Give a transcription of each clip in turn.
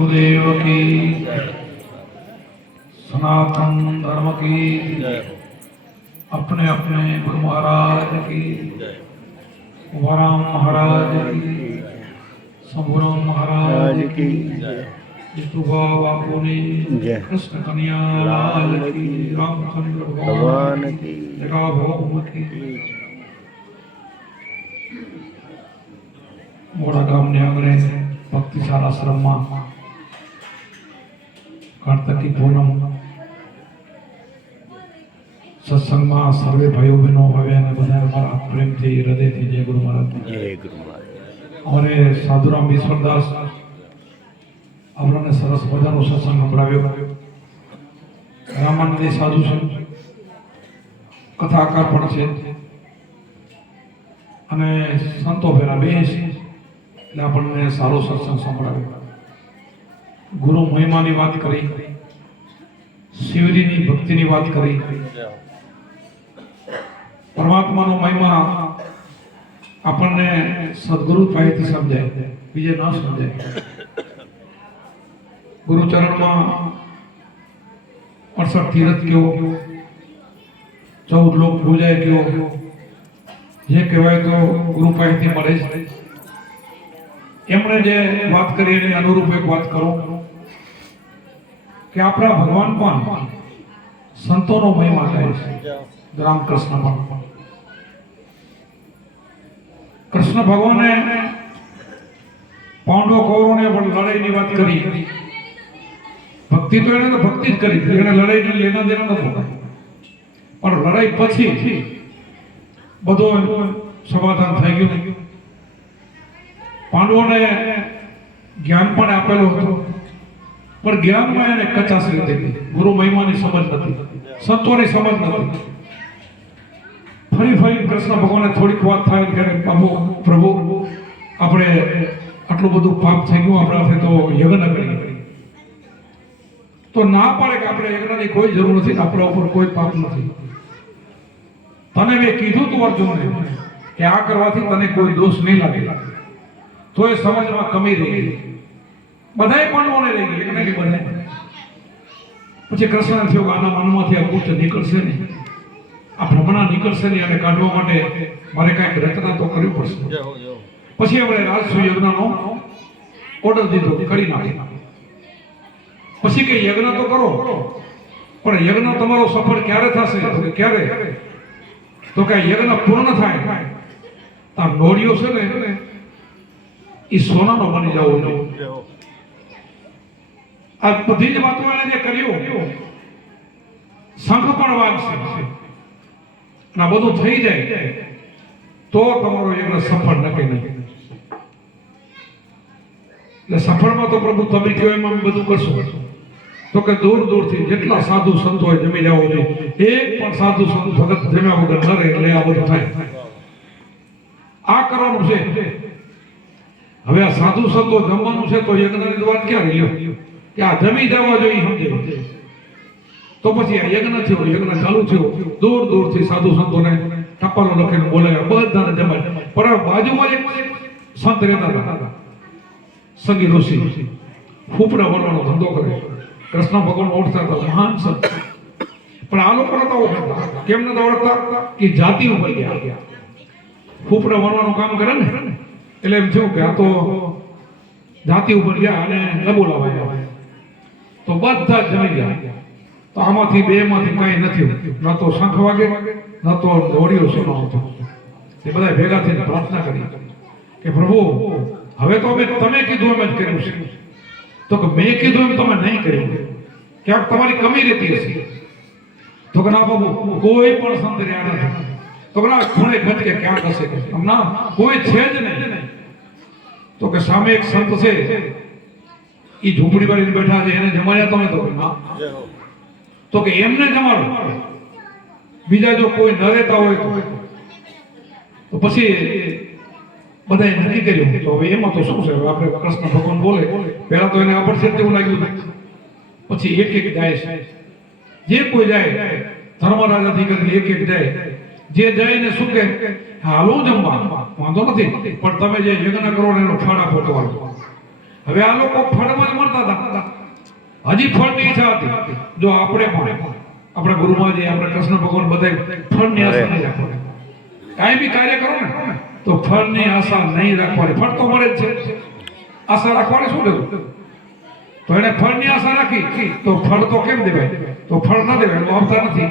गुरुदेव की सनातन धर्म की अपने अपने गुरु महाराज की वराम महाराज की संबुराम महाराज की जितुबा बापू ने कृष्ण कन्या लाल की रामचंद्र भगवान की जगा भोग की मोड़ा गाम ने आंगणे भक्तिशाला आश्रम में कार्तिकी पूनम सत्संग में सर्वे भाइयों बहनों હવે અને બધા અમારા પ્રેમથી હૃદયથી જય ગુરુ મહારાજ જય ગુરુ મહારાજ અમારે સાધુરામ ઈશ્વરદાસ આપણને સરસ મજાનો સત્સંગ સંભળાવ્યો રામાનંદી સાધુ છે કથાકાર પણ છે અને સંતો ભેરા બે છે એટલે આપણને સારો સત્સંગ સંભળાવ્યો ગુરુ મહિમાની વાત કરી શિવજીની ભક્તિની વાત કરી પરમાત્માનો મહિમા આપણને સદગુરુ પાસેથી સમજાય બીજે ન સમજાય ગુરુચરણમાં 68 તીરથ કયો 14 લોક પૂજાય કયો જે કહેવાય તો ગુરુ પાસેથી મળે છે એમણે જે વાત કરી એની અનુરૂપ એક વાત કરો કે આપણા ભગવાન પણ સંતોનો મહિમા ગાય છે રામકૃષ્ણ પણ કૃષ્ણ ભગવાને પાંડવ કૌરવોને પણ લડાઈની વાત કરી ભક્તિ તો એને તો ભક્તિ જ કરી એને લડાઈને લેના દેના નહોતું પણ લડાઈ પછી બધો સમાધાન થઈ ગયું પાંડવોને જ્ઞાન પણ આપેલું હતું પણ જ્ઞાનમાં એને કચાશ રીતે ગુરુ મહિમાની સમજ નથી સંતોની સમજ નથી ફરી કૃષ્ણ ભગવાને થોડીક વાત થાય કે પ્રભુ આપણે આટલું બધું પાપ થઈ ગયું આપણાથી તો યજ્ઞ કરીએ તો ના પાડે કે આપણે યજ્ઞની કોઈ જરૂર નથી આપણા ઉપર કોઈ પાપ નથી તને મેં કીધું તું અર્જુનને કે આ કરવાથી તને કોઈ દોષ નહીં લાગે તો એ સમજમાં કમી રહી બધાય પાંડવોને રહી ગઈ એકને બધાય પછી કૃષ્ણ થયો કે આના મનમાંથી આ કૂચ નીકળશે ને આ ભ્રમણા નીકળશે ને અને કાઢવા માટે મારે કાંઈક રચના તો કરવી પડશે પછી આપણે રાજસુ યજ્ઞનો ઓર્ડર દીધો કરી નાખી પછી કે યજ્ઞ તો કરો પણ યજ્ઞ તમારો સફળ ક્યારે થશે તો કે ક્યારે તો કે યજ્ઞ પૂર્ણ થાય આ નોળિયો છે ને એ સોનાનો બની જવો જોઈએ આ બધી જ વાતો એને જે કર્યું શંખ પણ વાગશે ના બધું થઈ જાય તો તમારો યજ્ઞ સફળ નક્કી નહીં એટલે સફળમાં તો પ્રભુ તમે કહો એમ બધું કરશો તો કે દૂર દૂરથી જેટલા સાધુ સંતો હોય જમી જાવ જોઈએ એક પણ સાધુ સંત ભગત જમ્યા વગર ન રહે એટલે આ બધું થાય આ કરવાનું છે હવે આ સાધુ સંતો જમવાનું છે તો યજ્ઞની વાત ક્યાં રહી કે આ જમી જવા જોઈએ સમજે તો પછી આ યજ્ઞ થયો યજ્ઞ ચાલુ થયો દૂર દૂરથી સાધુ સંતોને ટપાલો લખીને બોલાવ્યા બધાને જમાય પણ બાજુમાં એક સંત રહેતા હતા સંગી ઋષિ ફૂફડા વળવાનો ધંધો કરે કૃષ્ણ ભગવાન ઓળખતા હતા મહાન સંત પણ આ લોકો નતા ઓળખતા કેમ નતા ઓળખતા કે જાતિ ઉપર ગયા ફૂફડા વળવાનું કામ કરે ને એટલે એમ થયું કે આ તો જાતિ ઉપર ગયા અને ન બોલાવાય તો બધા જમી ગયા તો આમાંથી બે માંથી કઈ નથી ન તો શંખ વાગે ન તો દોડીઓ સુનાવતો એ બધા ભેગા થઈને પ્રાર્થના કરી કે પ્રભુ હવે તો તમે કીધું એમ જ કર્યું છે તો કે મેં કીધું એમ તમે નહીં કર્યું ક્યાંક તમારી કમી રહેતી હશે તો કે ના બાબુ કોઈ પણ સંત રહ્યા નથી તો કે ના ખૂણે ખટકે ક્યાંક હશે ના કોઈ છે જ નહીં તો કે સામે એક સંત છે એ ઝૂંપડી વાળીને બેઠા છે એને જમાડ્યા તમે તો કે ના તો કે એમને જમાડો બીજા જો કોઈ ન રહેતા હોય તો પછી બધાએ નક્કી કર્યું તો હવે એમાં તો શું છે આપણે કૃષ્ણ ભગવાન બોલે પહેલા તો એને અપરસેટ જેવું લાગ્યું પછી એક એક જાય છે જે કોઈ જાય ધર્મરાજાથી કરીને એક એક જાય જે જાય ને શું કે હાલો જમવા વાંધો નથી પણ તમે જે યજ્ઞ કરો ને એનો ફળ આપો તો હવે આ લોકો ફળમાં જ મળતા હતા, હજી ફળની ઈચ્છા હતી. જો આપણે પણ આપણા ગુરુમાં જે આપણે કૃષ્ણ ભગવાન બધા ફળની આશા નહીં રાખવાની. કાંઈ બી કાર્ય કરો ને તો ફળની આશા નહીં રાખવાની. ફળ તો મળે જ છે, આશા રાખવાની શું જરૂર? તો એને ફળની આશા રાખી તો ફળ તો કેમ દેવાય? તો ફળ ના દેવાય, આવતા નથી.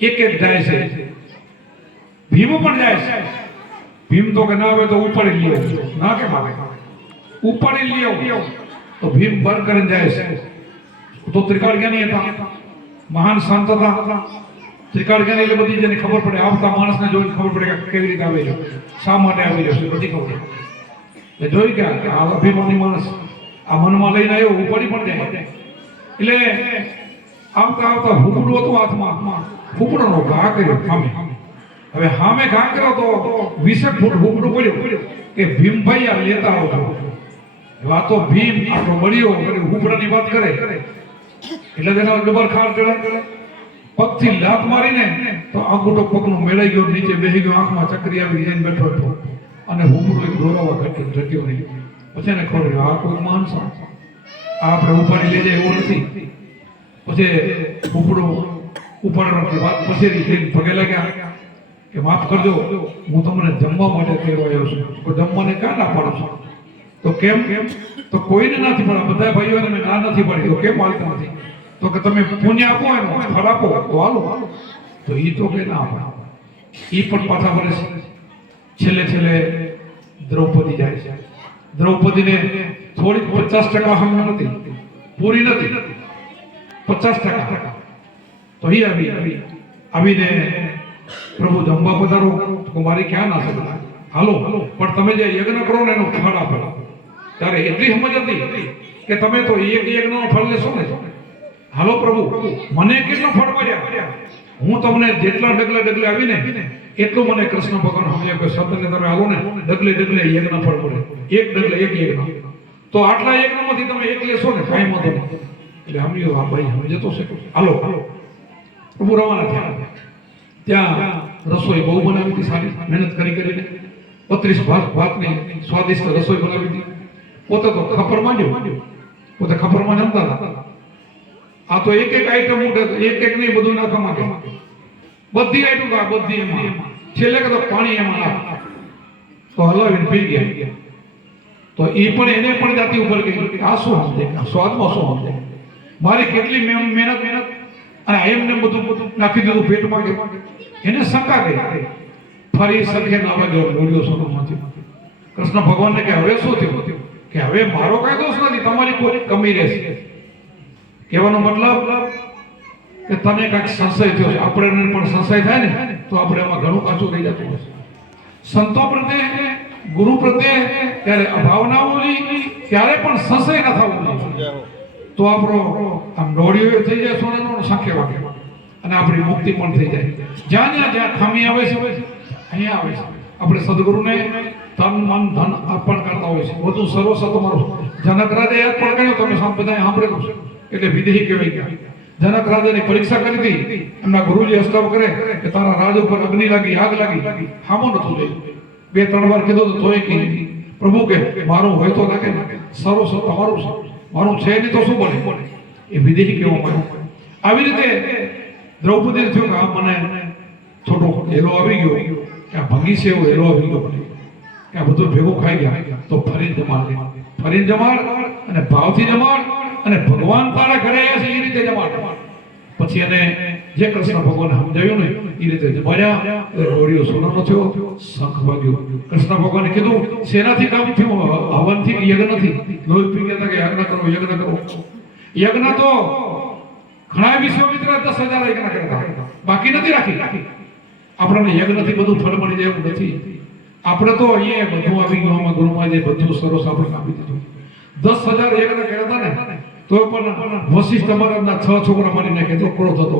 એક જાય છે, ભીમ પણ જાય છે. ભીમ તો કે ના આવે તો ઉપાડી લઈ આવો, ના કેમ આવે? ઉપાડી લઈ આવો તો ભીમ બર કરીને જાય છે. તો ત્રિકાળ જ્ઞાની હતા, મહાન સંત હતા. ત્રિકાળ જ્ઞાની એટલે બધી જેને ખબર પડે, આવતા માણસને જોઈને ખબર પડે કે કેવી રીતે આવી રહ્યો, શા માટે આવી રહ્યો છે, બધી ખબર પડે. એટલે જોઈ ગયા કે આ અભિમાની માણસ આ મનમાં લઈને આવ્યો, ઉપાડી પણ જાય. એટલે આવતા આવતા હુકડું હતું હાથમાં, હુકડોનો ઘા કર્યો સામે. હવે સામે ઘા કર્યો તો 20 ફૂટ હુકડું પડ્યું કે ભીમભાઈ આ લેતા આવજો. વાતો ભીમ આપણો મળ્યો હુકડાની વાત કરે એટલે તેનો ડબલ ખાર ચડે. પગથી લાત મારીને તો અંગૂઠો પગનો મેળાઈ ગયો, નીચે બેસી ગયો, આંખમાં ચકરી આવી જઈને બેઠો હતો અને હુકડો એક દોરાવા ઘટ્યો નહીં. પછી એને ખબર આ કોઈ માણસ આપણે ઉપાડી લઈ જાય એવું નથી. પછી હુકડો ઉપાડવાની વાત પછી પગે લાગ્યા કે માફ કરજો, હું તમને જમવા માટે કહેવા આવ્યો છું, તો જમવાને ક્યાં ના પાડું છું? તો કેમ? તો કોઈને નથી પડ્યા, બધા ભાઈઓને મેં ના નથી પાડી. તો કેમ હાલતા નથી? તો કે તમે પુણ્ય આપો એનો ફળ આપો તો હાલો. તો એ તો કે ના આપે, એ પણ પાછા વળે છે. છેલ્લે દ્રૌપદી જાય છે. દ્રૌપદીને થોડીક 50% હમ નથી, પૂરી નથી, 50%. તો એ આવીને પ્રભુ જમવા પધારો. તો મારી ક્યાં ના શકે? હાલો, પણ તમે જે યજ્ઞ કરો ને એનું ફળ આપો. ત્યારે એટલી સમજ હતી કે તમે તો એક યજ્ઞનું ફળ લેશો ને. હાલો પ્રભુ, મને કેટલું ફળ મળ્યા? હું તમને જેટલા ડગલે આવીને એટલું મને કૃષ્ણ ભગવાન સમજ્યા કે શબ્દને તમે હાલો ને ડગલે યજ્ઞ ફળ મળે. એક ડગલે એક યજ્ઞ. તો આટલા યજ્ઞમાંથી તમે એક લેશો ને, કાંઈ વાંધો નહીં. એટલે સમજ્યો આ ભાઈ સમજતો છે. હાલો પ્રભુ રવાના થયા. ત્યાં રસોઈ બહુ બનાવી હતી, સારી મહેનત કરીને 32 ભાતની સ્વાદિષ્ટ રસોઈ બનાવી હતી. પોતે તો ખપર માંડ્યો, પોતે ખપરમાં જમતા હતા. આ તો એક આઈટમ એક નહીં, બધું નાખવા માંગે. બધી આઈટમ બધી એમાં, છેલ્લે કે પાણી એમાં નાખ તો હલાવીને પી ગયા. તો એ પણ એને પણ જાતિ ઉપર ગઈ, આ શું સમજે, સ્વાદમાં શું સમજે? મારી કેટલી મહેનત અને એમને બધું નાખી દીધું પેટમાં. એને શંકા ગઈ. ફરી સખે ના વાગ્યો, બોલ્યો સોનામાંથી. કૃષ્ણ ભગવાનને કે હવે શું થયું? કે હવે મારો કઈ દોષ નથી, તમારી કોઈ કમી રહેશે. કહેવાનો મતલબ કે તને કાંઈક સંશય થયો છે, આપણે પણ સંશય થાય ને તો આપણે એમાં ઘણું કાચું થઈ જતું હશે. સંતો પ્રત્યે, ગુરુ પ્રત્યે ત્યારે અભાવનાઓની ત્યારે પણ સંશય ન થવો જોઈએ. તો આપણો આમ ડોળીઓ થઈ જાય સોનાનો સાંખે વાગે અને આપણી મુક્તિ પણ થઈ જાય. જ્યાં ખામી આવે છે અહીંયા આવે છે. આપણે સદગુરુને તન મન ધન અર્પણ કરતા હોય છે. બધું સર્વસ્વ તમારું. જનક રાજાએ અર્પણ કર્યું, તમે બધાએ સાંભળેલું છે. એટલે વિદેહી કહેવાય ગયા. જનક રાજાની પરીક્ષા કરી હતી. એમના ગુરુજી હસ્તવ કરે કે તારા રાજ ઉપર અગ્નિ લાગી, આગ લાગી. હામો નતું જોયું. 2-3 વાર કીધું તો તોય કીધું. પ્રભુ કે મારું હોય તો લાગે ને, સર્વસ્વ તમારું છે, મારું છે નહીં તો શું બને? એ વિદેહી કહેવામાં આવ્યું. આવી રીતે દ્રૌપદીને થયું કે આ મને થોડો હેલો આવી ગયો, કે આ ભંગી છે એવો હેલો આવી ગયો, કે આ બધું ભેગું ખાઈ ગયા. તો ફરીને જમાડ અને ભાવથી જમાડ અને ભગવાન તારા ઘરે આવ્યા છે એ રીતે જમાડ. પછી એને જે કૃષ્ણ ભગવાન સમજાવ્યું ને એ રીતે જમાડ્યા. રોડિયો સોનાનો થયો, શંખ વાગ્યો. કૃષ્ણ ભગવાને કીધું શેનાથી કામ થયું? હવનથી, યજ્ઞથી. લોહી પી ગયા કે યજ્ઞ કરો. યજ્ઞ તો ઘણા વિશ્વામિત્ર 10,000 યજ્ઞ કરતા, બાકી નથી રાખી. આપણને યજ્ઞથી બધું ફળ મળી જાય એવું નથી. આપણે તો અહીંયા બધું આવી ગયું. આમાં ગુરુમાં જે બધું સરસ આપણે આપી દીધું. 10,000 યજ્ઞ કર્યા હતા ને તો પણ વશિષ્ઠ મહારાજના 6 છોકરા મારી નાખે તો ક્રોધ હતો.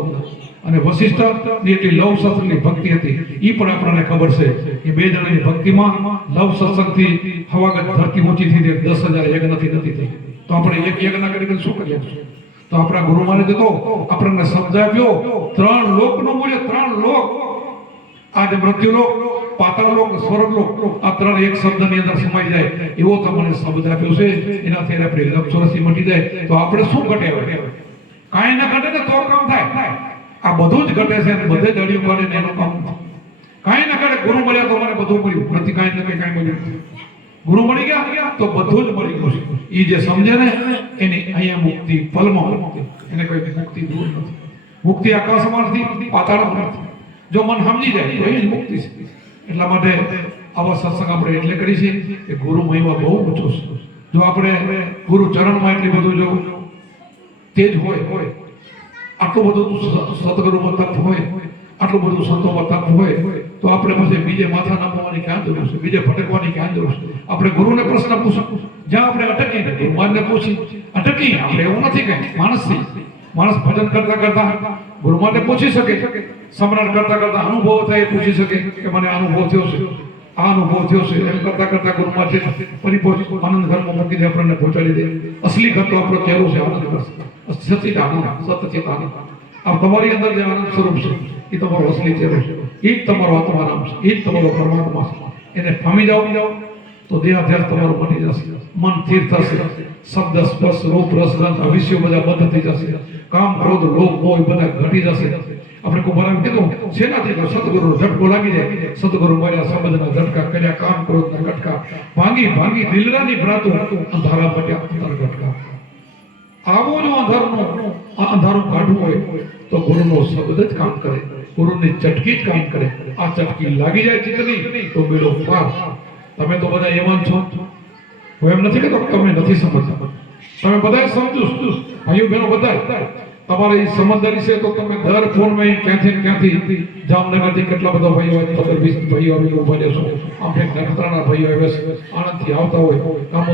અને વશિષ્ઠની એટલી લવ સત્સંગની ભક્તિ હતી એ પણ આપણને ખબર છે કે 2 જણાની ભક્તિમાં લવ સત્સંગથી હવાગત ધરતી ઊંચી થઈ 10,000 યજ્ઞથી નથી થઈ. તો આપણે એક યજ્ઞ કરીને શું કરીએ? તો આપણા ગુરુ માને દીધો, આપણને સમજાવ્યો 3 લોકનું મૂલ્ય. 3 લોક, આજે મૃત્યુલોક, પાતાળ લોક, સ્વર્ગ લોક, આ ત્રણ એક શબ્દની અંદર સમાઈ જાય એવો તમને શબ્દ આપ્યો છે. એનાથી આપણે લક્ષોરસી મટી જાય તો આપણે શું ઘટે? કાંઈ ના ઘટે ને તો કામ થાય. આ બધું જ ઘટે છે, બધે જ અડિયું કરે ને એનું કામ કાંઈ ના ઘટે. ગુરુ મળ્યા તો મને બધું મળ્યું નથી, કાંઈ કાંઈ મળ્યું. ગુરુ મળી ગયા તો બધું જ મળી ગયું છે. એ જે સમજે ને એની અહીંયા મુક્તિ, પલમાં મુક્તિ, એને કોઈ મુક્તિ દૂર નથી. મુક્તિ આકાશમાં નથી, પાતાળમાં નથી. જો મન સમજી જાય તો એ જ મુક્તિ છે. એટલા માટે આવા સત્સંગ આપણે એટલે કરી છે કે ગુરુ મહિમા બહુ ઊંચો છે. જો આપણે ગુરુ ચરણમાં એટલી બધું જો તેજ હોય, આટલું બધું સદગુરુમાં તપ હોય, આટલું બધું સંતોમાં તપ હોય, તો આપણે પછી બીજે માથા નામવાની ક્યાં જરૂર છે? બીજે ભટકવાની ક્યાં જરૂર છે? આપણે ગુરુને પ્રશ્ન પૂછો, જ્યાં આપણે અટકીને ગુરુમાનને પૂછી અટકી. આપણે એવું નથી કે માણસ ભજન કરતા કરતા ગુરુમાનને પૂછી શકે, સ્મરણ કરતા કરતા અનુભવ થાય પૂછી શકે કે મને અનુભવ થયો છે, આ અનુભવ થયો છે. એમ કરતા કરતા ગુરુમાં છે પરિપૂર્ણ આનંદ ઘરમાં મૂકી દે, આપણને પહોંચાડી દે. અસલી ઘર તો આપણો ચહેરો છે, આનંદ ઘર, સચિત આનંદ, સતચિત આનંદ. આ તમારી અંદર જે આનંદ સ્વરૂપ છે એ તમારો અસલી ચહેરો છે, એ જ તમારો આત્મારામ છે, એ જ તમારો પરમાત્મા છે. એને પામી જાઓ તો દેહાધ્યાસ તમારો મટી જશે, મન સ્થિર થશે, શબ્દ સ્પર્શ રૂપ રસ ગંધ અવિષ્યો બધા બંધ થઈ જશે, કામ ક્રોધ લોભ મોહ બધા ઘટી જશે. આપણે કુમારામ કીધું શેનાથી? સદગુરુ ઝટકો લાગી જાય. સદગુરુ માર્યા સંબંધના ઝટકા કર્યા, કામ ક્રોધના કટકા ભાંગી દિલરાની ભ્રાતું અંધારા પટ્યા અંતર ઘટકા. આવો જો અંધારું કાઢવું હોય તો ગુરુનો શબ્દ જ કામ કરે, ગુરુની ચટકી જ કામ કરે. આ ચટકી લાગી જાય ચિત્તની તો બેડો પાર. તમે તો બધા એવા છો, હું એમ નથી કહેતો તમે નથી સમજતા, તમે બધા સમજો, ભાઈઓ બહેનો બધા. તમારી સમજદારી છે તો તમે દર ફોનમાં ક્યાંથી જામનગરથી કેટલા બધા ભાઈઓ 15-20 ભાઈઓ આવી ઉભા રહેશો. આપણે નખત્રાણા ભાઈઓ આવે છે, આણંદથી આવતા હોય,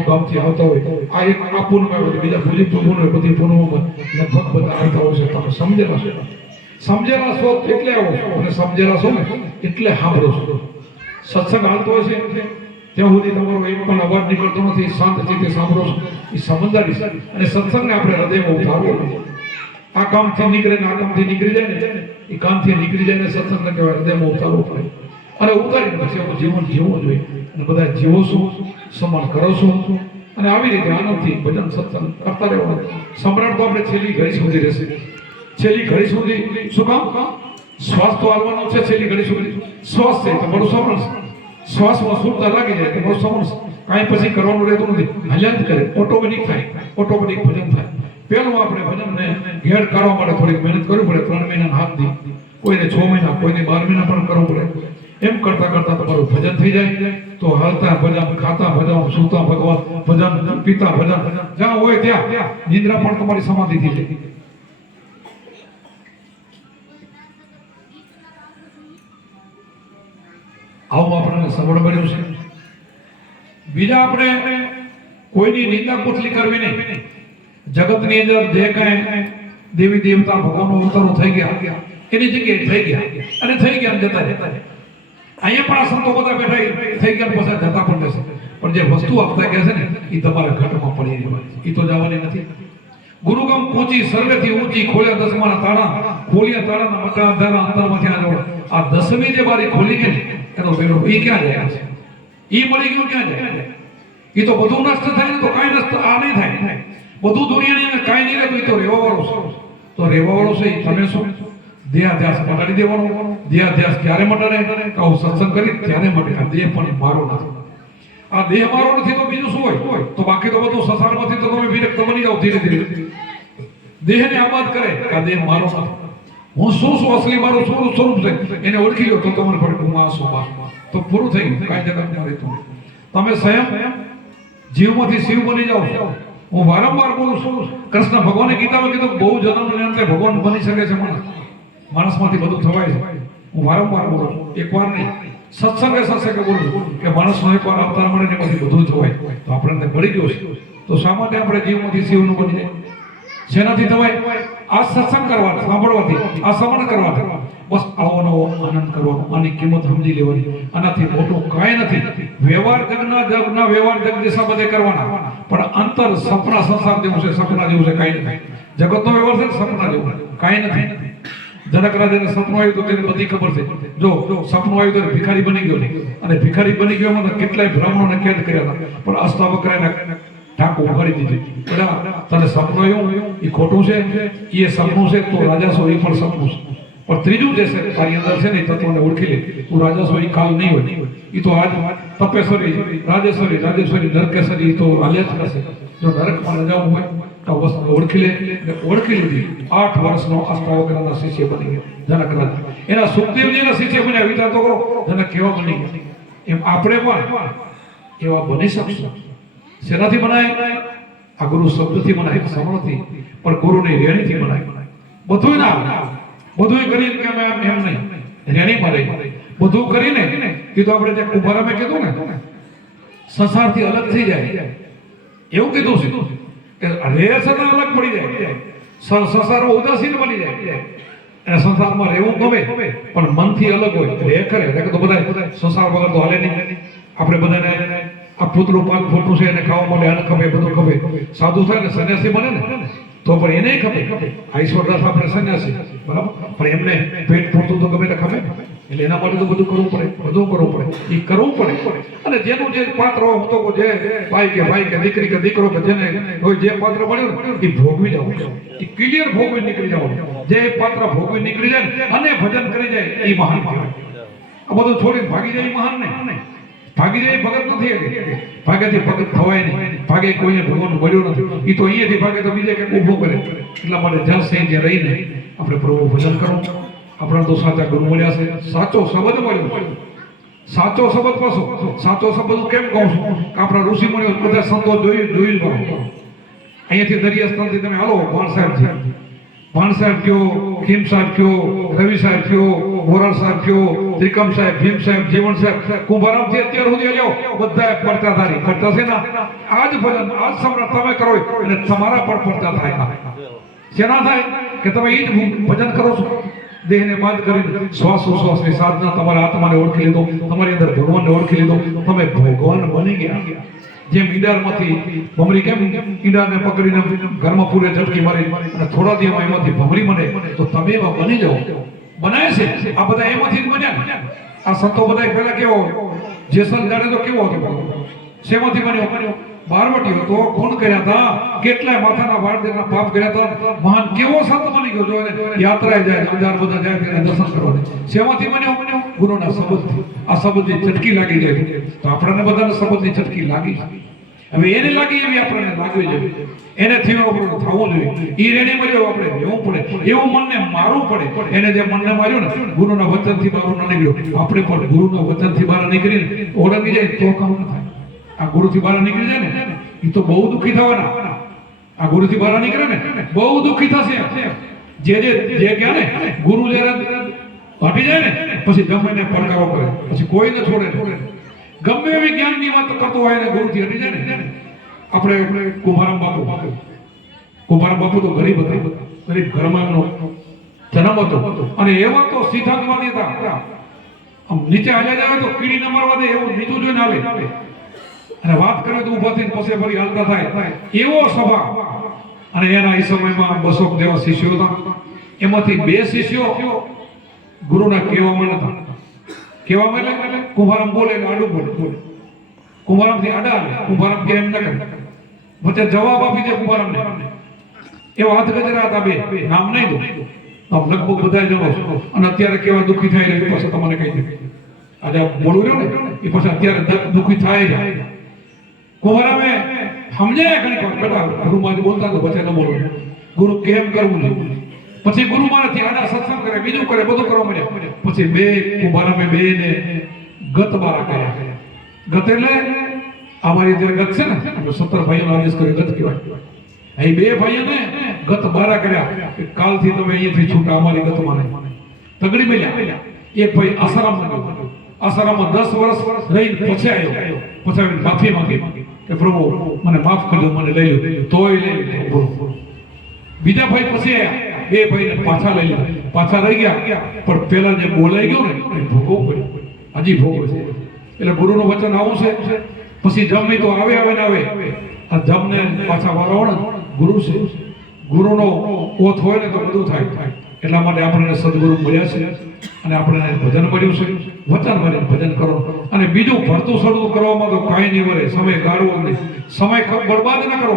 ગામથી આવતા હોય. આ એક આ પૂર્ણમાં બીજા પૂજી પૂર્ણ બધી પૂર્ણમાં લગભગ બધા આવતા હોય છે. તમે સમજેલા છો એટલે આવો છો, અને સમજેલા છો ને એટલે સાંભળો છો. સત્સંગ હાલતો હોય છે ત્યાં સુધી તમારો એક પણ અવાજ નીકળતો નથી, શાંત ચિત્તે સાંભળો છો. એ સમજદારી છે. અને સત્સંગને આપણે હૃદયમાં ઉતારવો. આ કામથી નીકળે ને આ કામથી નીકળી જાય ને, એ કામથી નીકળી જાય ને સત્સંગને કહેવાય હૃદયમાં ઉતારવો પડે. અને ઉતારીને પછી આપણે જીવન જીવવું જોઈએ. અને બધા જીવો છો, સન્માન કરો છો, અને આવી રીતે આનંદથી ભજન સત્સંગ કરતા રહેવાનું. સમ્રાટ તો આપણે છેલ્લી ઘડી સુધી રહેશે. છેલ્લી ઘડી સુધી શું કામ? શ્વાસ તો આવવાનો છે. છેલ્લી ઘડી સુધી શ્વાસ છે તો બડું સમરણ. શ્વાસમાં સુરતા લાગી જાય તો બડું સમરણ. કાંઈ પછી કરવાનું રહેતું નથી, હલ્યા જ કરે. ઓટોમેટિક થાય, ઓટોમેટિક ભજન થાય. પેલું આપણે ભજનને ઘેર કરવા માટે થોડીક મહેનત કરવી પડે. 3 મહિના હાથ દી, કોઈને 6 મહિના, કોઈને 12 મહિના પણ કરવું પડે. એમ કરતા કરતા તમારું ભજન થઈ જાય તો હાલતા ભજન, ખાતા ભજન, સૂતા ભગવાન ભજન, પીતા ભજન, જ્યાં હોય ત્યાં નિદ્રા પણ તમારી સમાધિ થઈ જાય. આવું આપણને સગવડ બન્યું છે. બીજા આપણે કોઈની નિંદા કુથલી કરવી નહીં. જગતની અંદર જે કાંઈ દેવી દેવતા ભગવાનનો અવતારો થઈ ગયા એની જગ્યાએ થઈ ગયા અને થઈ ગયા જતા રહેતા. અહીંયા પણ આ સંતો બધા બેઠા થઈ ગયા પછી જતા પણ રહેશે. પણ જે વસ્તુ આપતા ગયા છે ને એ તમારા ઘટમાં પડી રહેવાની, એ તો જવાની નથી. ગુરુગામ પહોંચી સર્વેથી ઊંચી, ખોલ્યા દસમાના તાળા, ખોલ્યા તાળાના મટા અંધારા અંતરમાંથી આ જોડ. આ 10મી જે બારી ખોલી ગઈ ને એનો બેડો એ ક્યાં જાય છે? એ મળી ગયું ક્યાં જાય? એ તો બધું નષ્ટ થાય ને તો કાંઈ નષ્ટ આ નહીં થાય. બધું દુનિયાની અંદર કાંઈ નહીં રહેતું, એ તો રહેવાવાળો છે. તો રહેવાવાળો છે એ તમે શું? દેહાધ્યાસ મટાડી દેવાનો. દેહાધ્યાસ ક્યારે મટાડે? કહું સત્સંગ કરી ત્યારે મટે. આ દેહ પણ મારો નથી. આ દેહ મારો નથી તો બીજું શું હોય? તો બાકી તો બધું સંસારમાંથી તો તમે વિરક્ત બની જાઓ ધીરે ધીરે. દેહને આબાદ કરે કે આ દેહ મારો નથી. હું શું અસલી મારું શું સ્વરૂપ છે એને ઓળખી લો તો તમારે પડે હું આ શું તો પૂરું થઈ ગયું. કાંઈ જગત રહેતું. તમે સ્વયં જીવમાંથી શિવ બની જાઓ. હું વારંવાર બોલું છું, કૃષ્ણ ભગવાને ગીતામાં કીધું બહુ જન્મને અંતે ભગવાન બની શકે છે. માણસમાંથી બધું થવાય છે. હું વારંવાર બોલું છું, એકવાર નહીં. સત્સંગે બોલું છું કે માણસનો એકવાર અવતાર મળે ને પછી બધું થવાય. તો આપણને મળી ગયું છે તો શા માટે આપણે જીવમાંથી શિવનું બની જાય? જેનાથી થવાય આ સત્સંગ કરવા, સાંભળવાથી, આ શ્રવણ કરવાથી. બસ આવો નવો આનંદ કરવાનો, આની કિંમત સમજી લેવાની. આનાથી મોટું કાંઈ નથી. વ્યવહાર જગના વ્યવહાર જગ દિશા બધે કરવાના, પણ અંતર સપના સંસાર જેવું છે, સપના જેવું છે, કાંઈ નથી. જગતનો વ્યવહાર છે સપના જેવું, કાંઈ નથી. જનક રાજાને સપનું આવ્યું તો તેને બધી ખબર છે. જો સપનું આવ્યું તો ભિખારી બની ગયો અને ભિખારી બની ગયો એમાં કેટલાય બ્રાહ્મણોને કેદ કર્યા હતા, પણ અષ્ટાવક્રને ટાંકો ઉઘાડી દીધી. બેટા તને સપનું આવ્યું એ ખોટું છે, એ સપનું છે તો રાજા છો એ પણ સપનું છે, પણ ત્રીજું જે છે તારી અંદર છે ને એ તત્વને ઓળખી લે. તું રાજા છો એ કાલ નહીં હોય, એ તો આજ તપેશ્વરી રાજેશ્વરી નરકેશ્વરી એ તો હાલ્યા જ કરશે. જો નરકમાં રજાવું હોય તો વસ્તુ ઓળખી લે. ઓળખી લીધી 8 વર્ષનો અષ્ટાવક્રના શિષ્ય બની ગયા જનક રાજા. એના સુખદેવજીના શિષ્ય બન્યા. વિચાર તો કરો જનક કેવા બની ગયા. એમ આપણે પણ એવા બની શકશું. શેનાથી બનાય? આ ગુરુ શબ્દથી બનાય, સમણથી, પણ ગુરુની રેણીથી બનાય. બધું ના બધું કરીને કે અમે એમ નહીં રેણી મળે બધું કરીને કીધું આપણે જે કુંભારામે કીધું ને સંસારથી અલગ થઈ જાય એવું કીધું છે કે રે સદા અલગ પડી જાય. સંસારમાં ઉદાસીન બની જાય અને સંસારમાં રહેવું ગમે પણ મનથી અલગ હોય. રે કરે તો બધા સંસાર વગર તો હાલે નહીં. આપણે બધાને આ પૂતળું પાક ફોટું છે એને ખાવા માટે અન્ન ખપે, બધું ખપે. સાધુ થાય ને સન્યાસી બને ને તો પણ એને ખપે. ઈશ્વરદાસ આપણે સન્યાસી બરાબર, પણ એમને પેટ પૂરતું તો ગમે તે ખપે. એટલે એના માટે તો બધું કરવું પડે, બધું કરવું પડે, એ કરવું પડે. અને જેનું જે પાત્ર હું તો જે ભાઈ કે દીકરી કે દીકરો કે જેને કોઈ જે પાત્ર મળ્યું ને એ ભોગવી જવું, એ ક્લિયર ભોગવી નીકળી જવું. જે પાત્ર ભોગવી નીકળી જાય અને ભજન કરી જાય એ મહાન કહેવાય. આ બધું છોડીને ભાગી જાય એ મહાન નહીં. ભાગી જાય ભગત નથી. ભાગેથી ભગત થવાય નહીં. ભાગે કોઈને ભગવાન મળ્યું નથી, એ તો અહીંયાથી ભાગે તો બીજે કંઈક ઊભું કરે. એટલા માટે જ્યાં સહી ત્યાં રહીને આપણે પ્રભુ ભજન કરો. આપણા તો સાચા ગુરુ મળ્યા છે, સાચો શબ્દ મળ્યો. સાચો શબ્દ પાછો સાચો શબ્દ કેમ કહું છું? આપણા ઋષિ મુનિઓ બધા સંતો જોઈ અહીંયાથી દરિયા સ્થળથી તમે હાલો ભાણ સાહેબ કયો, ખીમ સાહેબ કયો, રવિ સાહેબ કયો, મોરાર સાહેબ કયો, ત્રિકમ સાહેબ, ભીમ સાહેબ, જીવન સાહેબ, કુંભારામ થી અત્યાર સુધી જાઓ બધા પડતાધારી પડતા છે ને. આજ ભજન આજ સમ્રાટ તમે કરો એટલે તમારા પર પડતા થાય. શેના થાય કે તમે એ જ ભજન કરો છો. દેહને બાદ કરીને શ્વાસોશ્વાસની સાધના તમારા આત્માને ઓળખી લીધો, તમારી અંદર ભગવાનને ઓળખી લીધો, તમે ભગવાન બની ગયા. જેમ ઈંડામાંથી ભમરી કેમ ઈંડાને પકડીને ઘરમાં પૂરે ઝટકી મારી અને થોડા દિવસમાં એમાંથી ભમરી બને, તો તમે એવા બની જાઓ. બનાય છે આ બધા એમાંથી જ બન્યા. આ સંતો બધા પહેલા કેવો જેસલ જાડેજો કેવો હતો? શેમાંથી બન્યો? બારવટી હતો, ખૂન કર્યા હતા, કેટલાય માથાના વાળ દેના પાપ કર્યા હતા. મહાન કેવો સંત બની ગયો? જો યાત્રાએ જાય, અંધાર બધા જાય ત્યારે દર્શન કરવા. શેમાંથી બન્યો? ગુરુના શબ્દથી. આ શબ્દની ચટકી લાગી જાય તો આપણને બધાને શબ્દની ચટકી લાગી. હવે એને લાગી એવી આપણને લાગવી જોઈએ. એને થયું આપણને થવું જોઈએ. એ રેણી મળ્યો આપણે રહેવું પડે. એવું મનને મારવું પડે. એને જે મનને માર્યું ને ગુરુના વચનથી બહાર ન નીકળ્યો. આપણે પણ ગુરુના વચનથી બહાર નીકળીને ઓળંગી જાય તો કામ ન થાય. આ ગુરુથી બહાર નીકળી જાય ને એ તો બહુ દુઃખી થવાના. આ ગુરુથી બહાર નીકળે ને બહુ દુઃખી થશે. જે ગયા ને ગુરુ જયારે હટી જાય ને પછી ગમે પડકારો કરે, પછી કોઈને છોડે. ગમે એવી જ્ઞાનની વાત કરતો હોય ને ગુરુથી હટી જાય ને. આપણે કુંભારામ બાપુ તો ગરીબ હતા, ગરીબ ઘરમાં એમનો જન્મ હતો અને એવા તો સિદ્ધાંતવાદી હતા. આમ નીચે હાલ્યા જાય તો કીડી ન મારવા દે એવું નીચું જોઈને હાલે અને વાત કરે તો ઊભા થઈને પછી ફરી હાલતા થાય એવો સ્વભાવ. અને એના એ સમયમાં 200 જેવા શિષ્યો હતા. એમાંથી 2 શિષ્યો ગુરુના કહેવામાં નતા. કહેવામાં એટલે કુંભારામ બોલે એટલે આડું બોલે. કુંભારામથી આડા આવે, કુંભારામ કે એમ ન કરે. વચ્ચે જવાબ આપી દે કુંભારામને. એવા હાથ ગજરા હતા 2, નામ નહીં દો. આમ લગભગ બધા જણો છો. અને અત્યારે કેવા દુઃખી થાય એ પછી તમને કહી દે. આજે બોલું રહ્યો ને એ પછી અત્યારે દુઃખી થાય જાય. કુંભારામે સમજાય ઘણી વાર બેટા ગુરુમાં બોલતા તો પછી ન બોલો. ગુરુ કેમ કરવું જોઈએ. પછી ગુરુ મારાથી આડા સત્સંગ કરે, બીજું કરે, બધું કરવા મળ્યા. પછી 2 કુંભારામે 2 ને ગત બારા કર્યા. ગત એટલે અમારી જે ગત છે ને 17 ભાઈઓનો આદેશ કરી ગત કહેવાય. અહીં 2 ભાઈઓને ગત બારા કર્યા કે કાલથી તમે અહીંયાથી છૂટા અમારી ગતમાં નહીં. તગડી મળ્યા. એક ભાઈ આસારામમાં ગયો. આસારામમાં 10 વર્ષ રહી પછી આવ્યો. પછી માફી માંગી કે પ્રભુ મને માફ કરજો, મને લઈ લો. તોય લઈ લીધો. બીજા ભાઈ પછી આવ્યા. 2 ભાઈને પાછા લઈ લીધા. પાછા રહી ગયા પણ પેલા જે બોલાઈ ગયો ને એ ભોગવવું પડ્યું. હજી ભોગવે છે. એટલે ગુરુનું વચન આવું છે. પછી જમ તો આવે ને આવે. આ જમને પાછા વાળો ને ગુરુ છે. ગુરુનો ઓથ હોય ને તો બધું થાય. એટલા માટે આપણને સદગુરુ મળ્યા છે અને આપણને ભજન મળ્યું છે. વચન મળીને ભજન કરો. અને બીજું ભરતું સડતું કરવામાં તો કાંઈ નહીં વળે, સમય ગાળવો નહીં, સમય બરબાદ ન કરો,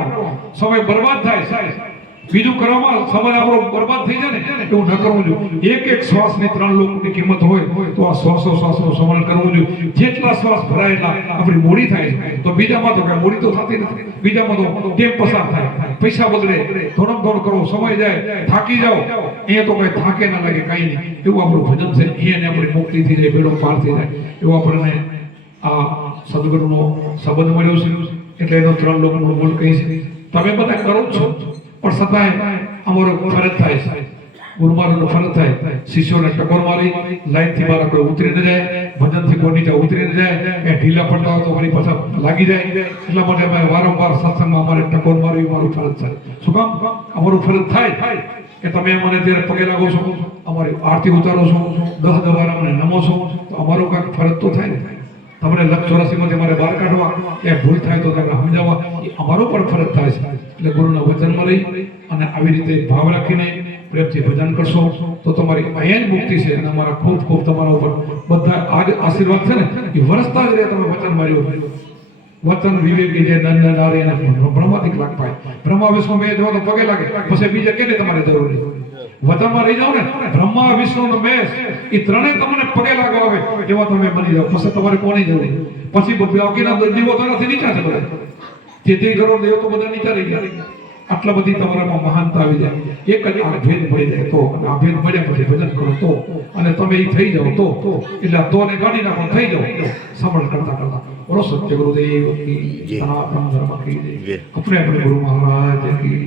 સમય બરબાદ થાય. બીજું કરવામાં સમય આપણો બરબાદ થઈ જાય ને એવું ન કરવું જોઈએ. એક એક શ્વાસની 3 લોકોની કિંમત હોય તો આ શ્વાસોશ્વાસનું સ્મરણ કરવું જોઈએ. જેટલા શ્વાસ ભરાયેલા આપણી મૂડી થાય છે તો બીજામાં તો કઈ મૂડી તો થતી નથી. બીજામાં તો ટેમ પસાર થાય, પૈસા બગડે, ધોરણ કરો, સમય જાય, થાકી જાઓ. અહીંયા તો કઈ થાકે ના લાગે, કઈ નહીં. એવું આપણું ભજન છે. અહીંયા આપણી મુક્તિ થઈ જાય, બેડો પાર થઈ જાય. એવું આપણને આ સદગુરુનો સંબંધ મળ્યો છે. એટલે એનો 3 લોકોનો બોલ કહી છે. તમે બધા કરો જ છો, પણ છતાંય અમારો ફરજ થાય છે, ગુરુમાનો ફરજ થાય. શિષ્યોને ટકોર મારી લાઈનથી મારા કોઈ ઉતરી ન જાય, ભજનથી કોઈ નીચે ઉતરી ન જાય, એ ઢીલા પડતા હોય તો મારી પાછા લાગી જાય. એટલા માટે અમે વારંવાર સત્સંગમાં અમારે ટકોર મારવી મારું ફરજ છે. શું કામ? અમારું ફરજ થાય કે તમે મને ત્યારે પગે લાગો છો, અમારી આરતી ઉતારો છો, 10 વાર અમને નમો છો, તો અમારો કાંઈક ફરજ તો થાય ને. તમને 184 માંથી મારે બહાર કાઢવા, એ ભૂલ થાય તો તમને સમજાવવા, એ અમારો પણ ફરજ થાય છે. એટલે ગુરુના વચનમાં રહી અને આવી રીતે ભાવ રાખીને પ્રેમથી ભજન કરશો તો તમારી અહીંયા જ મુક્તિ છે. અને અમારા ખૂબ ખૂબ તમારા ઉપર બધા આશીર્વાદ છે ને એ વરસતા જ રહે. તમે વચન માર્યો, વચન વિવેકી જે નંદ નારી અને બ્રહ્માદિક લાગ પાય. બ્રહ્મા વિષ્ણુ બે જો તો પગે લાગે, પછી બીજે કેને તમારે જરૂરી વચનમાં રહી જાઓ ને. બ્રહ્મા વિષ્ણુ મેષ એ ત્રણેય તમને પગે લાગવા આવે એવા તમે બની જાઓ. પછી તમારે કોની જરૂર? પછી બાકીના દીવો તારાથી નીચા છે બધા. જેથી કરો દેવ તો બધા નીચા રહી ગયા. આટલા બધી તમારામાં મહાનતા આવી જાય. એક જ આ ભેદ મળી જાય તો, અને આ ભેદ મળ્યા પછી ભજન કરો તો, અને તમે એ થઈ જાઓ તો, એટલે તો ને ગાડી નાખો થઈ જાઓ સમરણ કરતા. બોલો સત્ય ગુરુદેવ કી, સનાતન ધર્મ કી, આપણે ગુરુ મહારાજ કી.